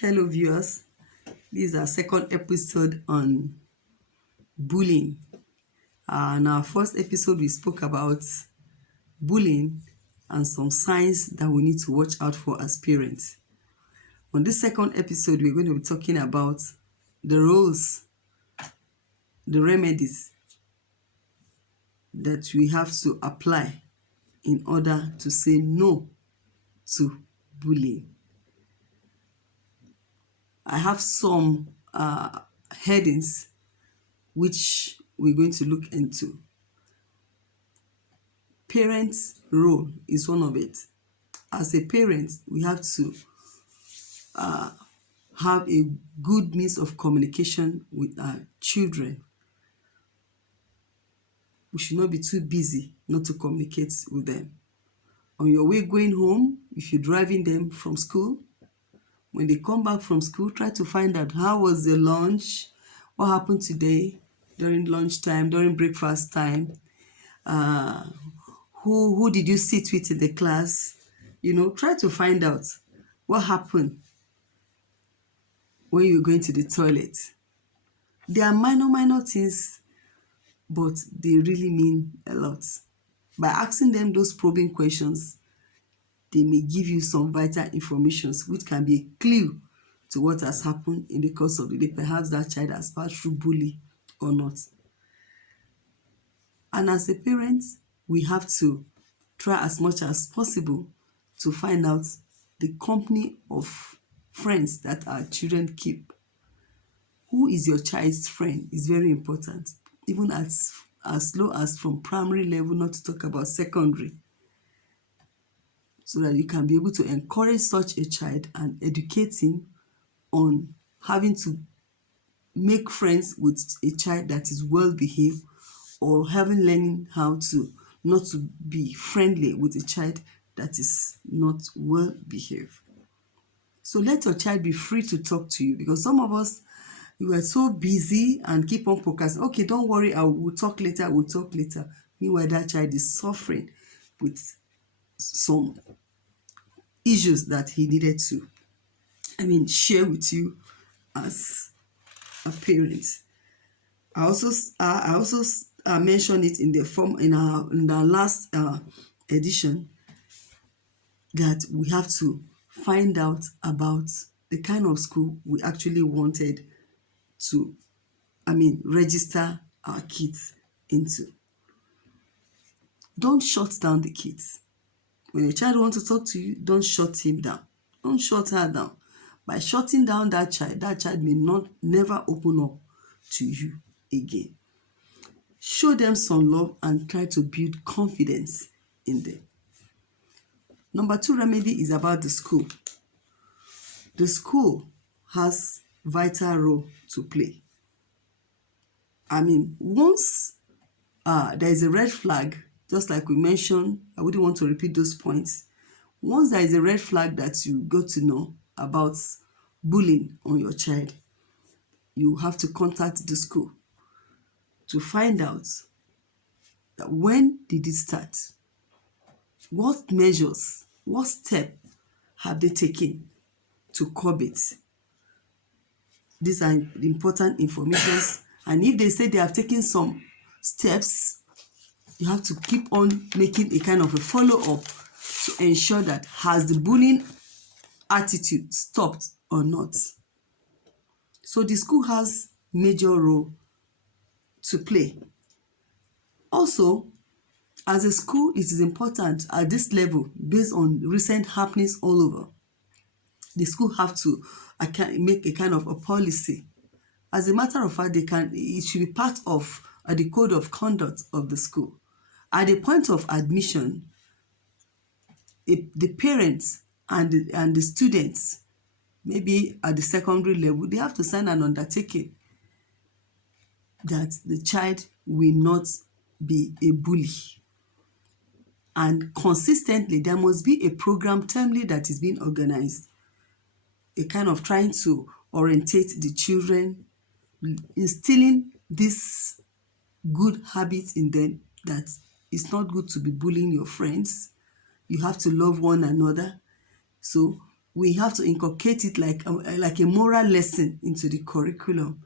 Hello, viewers. This is our second episode on bullying. In our first episode, we spoke about bullying and some signs that we need to watch out for as parents. On this second episode, we're going to be talking about the roles, the remedies that we have to apply in order to say no to bullying. I have some headings which we're going to look into. Parents' role is one of it. As a parent, we have to have a good means of communication with our children. We should not be too busy not to communicate with them. On your way going home, if you're driving them from school, when they come back from school, try to find out how was the lunch, what happened today during lunchtime, during breakfast time, who did you sit with in the class? Try to find out what happened when you were going to the toilet. They are minor things, but they really mean a lot. By asking them those probing questions, they may give you some vital information which can be a clue to what has happened in the course of the day. Perhaps that child has passed through bullying or not. And as a parent, we have to try as much as possible to find out the company of friends that our children keep. Who is your child's friend is very important, even as low as from primary level, not to talk about secondary, so that you can be able to encourage such a child and educate him on having to make friends with a child that is well behaved, or having learning how to not to be friendly with a child that is not well behaved. So let your child be free to talk to you, because some of us, we were so busy and keep on procrastinating. Okay, don't worry, we'll talk later. Meanwhile, that child is suffering with some issues that he needed to, share with you as a parent. I also mentioned it in the form in our last edition, that we have to find out about the kind of school we actually wanted to register our kids into. Don't shut down the kids. When a child wants to talk to you, don't shut him down. Don't shut her down. By shutting down that child may never open up to you again. Show them some love and try to build confidence in them. Number 2 remedy is about the school. The school has vital role to play. Once there is a red flag, just like we mentioned, I wouldn't want to repeat those points. Once there is a red flag that you got to know about bullying on your child, you have to contact the school to find out that when did it start? What measures, what step have they taken to curb it? These are important information. And if they say they have taken some steps, you have to keep on making a kind of a follow-up to ensure that has the bullying attitude stopped or not. So the school has major role to play. Also, as a school, it is important at this level, based on recent happenings all over, the school have to make a kind of a policy. As a matter of fact, it should be part of the code of conduct of the school. At the point of admission, the parents and the students, maybe at the secondary level, they have to sign an undertaking that the child will not be a bully. And consistently, there must be a program termly that is being organized, a kind of trying to orientate the children, instilling this good habits in them, that it's not good to be bullying your friends. You have to love one another. So we have to inculcate it like a moral lesson into the curriculum,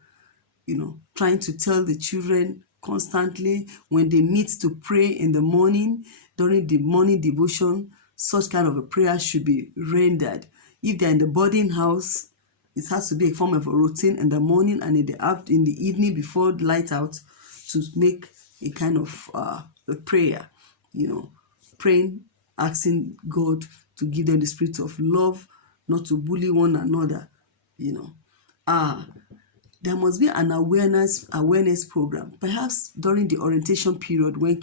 trying to tell the children constantly when they meet to pray in the morning, during the morning devotion, such kind of a prayer should be rendered. If they're in the boarding house, it has to be a form of a routine in the morning and in the evening before light out, to make a kind of a prayer, praying, asking God to give them the spirit of love, not to bully one another, there must be an awareness program, perhaps during the orientation period when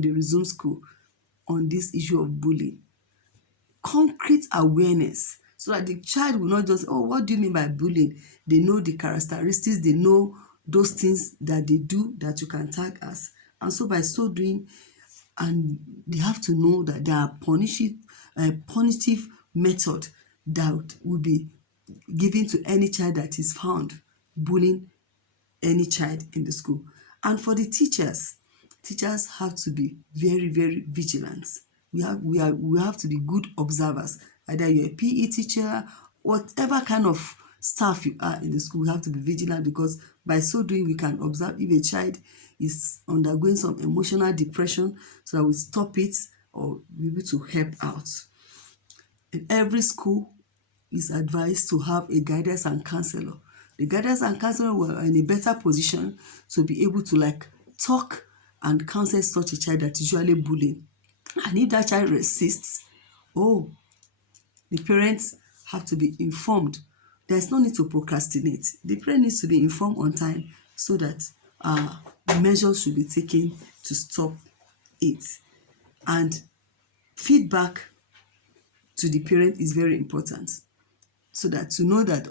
they resume school, on this issue of bullying. Concrete awareness, so that the child will not just, oh, what do you mean by bullying? They know the characteristics, they know those things that they do that you can tag as. And so by so doing, and they have to know that there are punitive method that will be given to any child that is found bullying any child in the school. And for the teachers have to be very, very vigilant. We have to be good observers. Either you're a PE teacher, whatever kind of staff you are in the school, we have to be vigilant, because by so doing we can observe if a child is undergoing some emotional depression, so that we stop it or be able to help out. In every school, is advised to have a guidance and counselor. The guidance and counselor were in a better position to be able to talk and counsel such a child that is usually bullying. And if that child resists, the parents have to be informed. There's no need to procrastinate. The parent needs to be informed on time, so that measures should be taken to stop it. And feedback to the parent is very important, so that to know that,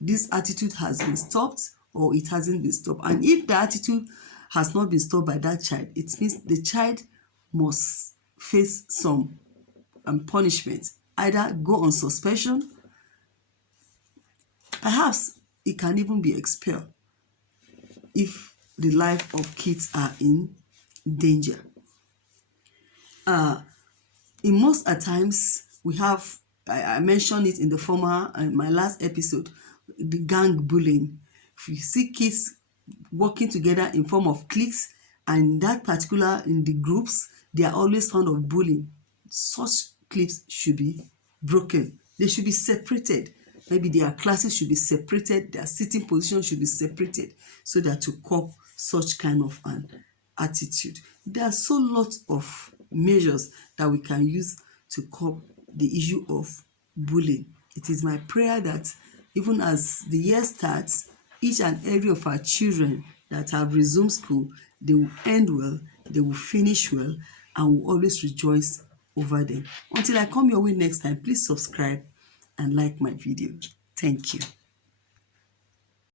this attitude has been stopped or it hasn't been stopped. And if the attitude has not been stopped by that child, it means the child must face some punishment, either go on suspension, perhaps it can even be expelled if the life of kids are in danger. In most at times, we have, I mentioned it in the former, my last episode, the gang bullying. If you see kids working together in form of cliques, and that particular in the groups, they are always fond of bullying. Such cliques should be broken. They should be separated. Maybe their classes should be separated, their sitting position should be separated, so that to curb such kind of an attitude. There are so lots of measures that we can use to curb the issue of bullying. It is my prayer that even as the year starts, each and every of our children that have resumed school, they will end well, they will finish well, and will always rejoice over them. Until I come your way next time, please subscribe and like my video. Thank you.